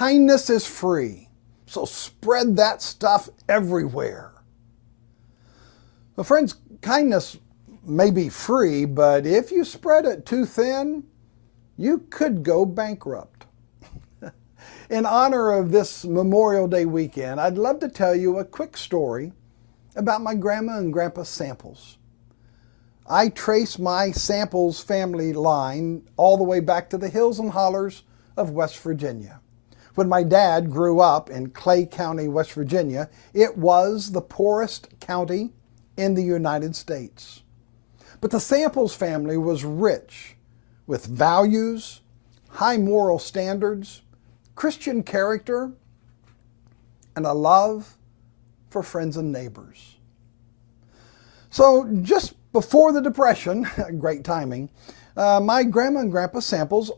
kindness is free, so spread that stuff everywhere. Well, friends, kindness may be free, but if you spread it too thin, you could go bankrupt. In honor of this Memorial Day weekend, I'd love to tell you a quick story about my grandma and grandpa Samples. I trace my Samples family line all the way back to the hills and hollers of West Virginia. When my dad grew up in Clay County, West Virginia, it was the poorest county in the United States. But the Samples family was rich with values, high moral standards, Christian character, and a love for friends and neighbors. So just before the Depression, great timing, my grandma and grandpa Samples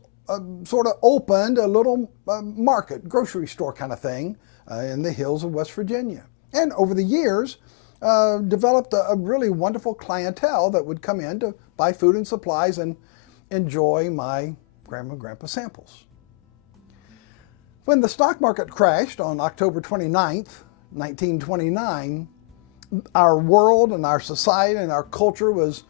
sort of opened a little market, grocery store kind of thing in the hills of West Virginia. And over the years, developed a really wonderful clientele that would come in to buy food and supplies and enjoy my grandma and grandpa Samples. When the stock market crashed on October 29th, 1929, our world and our society and our culture was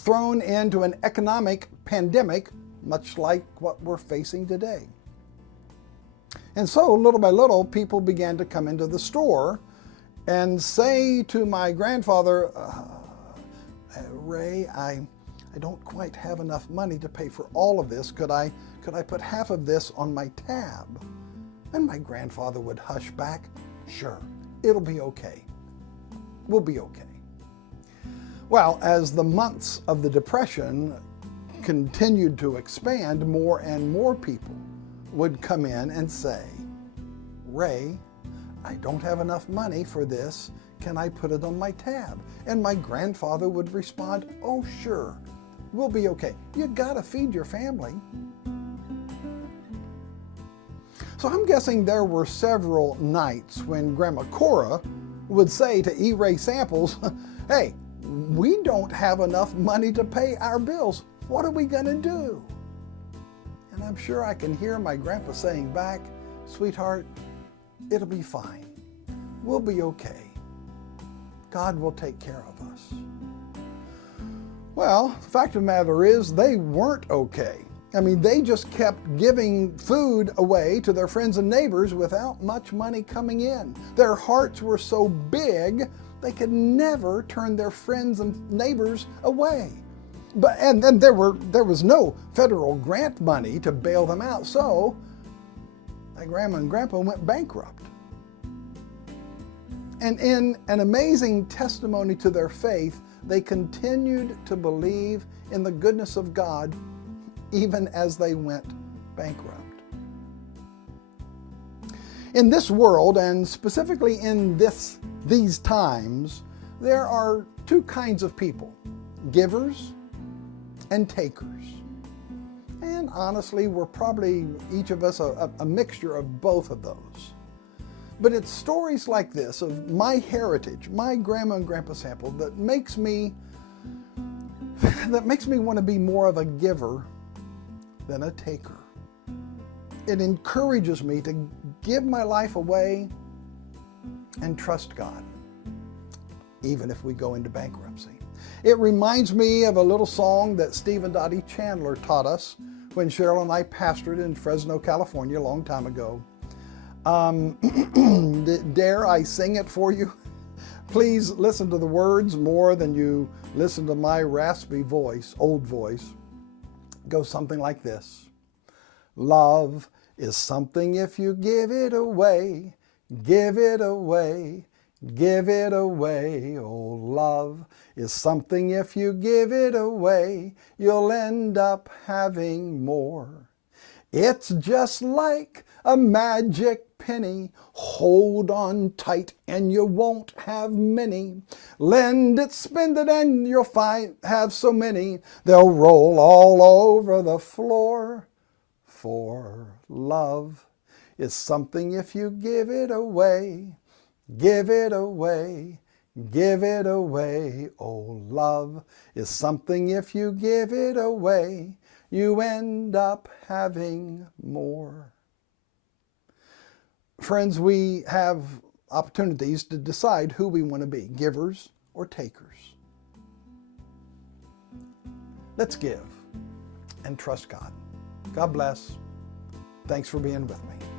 thrown into an economic pandemic, much like what we're facing today. And so, little by little, people began to come into the store and say to my grandfather, Ray, I don't quite have enough money to pay for all of this. Could I put half of this on my tab? And my grandfather would hush back, sure, it'll be okay. We'll be okay. Well, as the months of the Depression continued to expand, more and more people would come in and say, Ray, I don't have enough money for this. Can I put it on my tab? And my grandfather would respond, oh, sure, we'll be okay. You gotta feed your family. So I'm guessing there were several nights when Grandma Cora would say to E. Ray Samples, hey, we don't have enough money to pay our bills. What are we gonna do? And I'm sure I can hear my grandpa saying back, sweetheart, it'll be fine. We'll be okay. God will take care of us. Well, the fact of the matter is they weren't okay. I mean, they just kept giving food away to their friends and neighbors without much money coming in. Their hearts were so big, they could never turn their friends and neighbors away. And then there was no federal grant money to bail them out, so my grandma and grandpa went bankrupt. And in an amazing testimony to their faith, they continued to believe in the goodness of God even as they went bankrupt. In this world, and specifically in these times, there are two kinds of people, givers and takers. And honestly, we're probably, each of us, a mixture of both of those. But it's stories like this of my heritage, my grandma and grandpa Sample, that makes me want to be more of a giver than a taker. It encourages me to give my life away and trust God, even if we go into bankruptcy. It reminds me of a little song that Steve and Dottie Chandler taught us when Cheryl and I pastored in Fresno, California a long time ago. Dare I sing it for you? Please listen to the words more than you listen to my raspy voice, old voice. It goes something like this. Love is something if you give it away, give it away, give it away. Oh, love is something if you give it away, you'll end up having more. It's just like a magic penny. Hold on tight and you won't have many. Lend it, spend it, and you'll have so many, they'll roll all over the floor. For love is something if you give it away, give it away, give it away. Oh, love is something if you give it away, you end up having more. Friends, we have opportunities to decide who we want to be, givers or takers. Let's give and trust God. God bless. Thanks for being with me.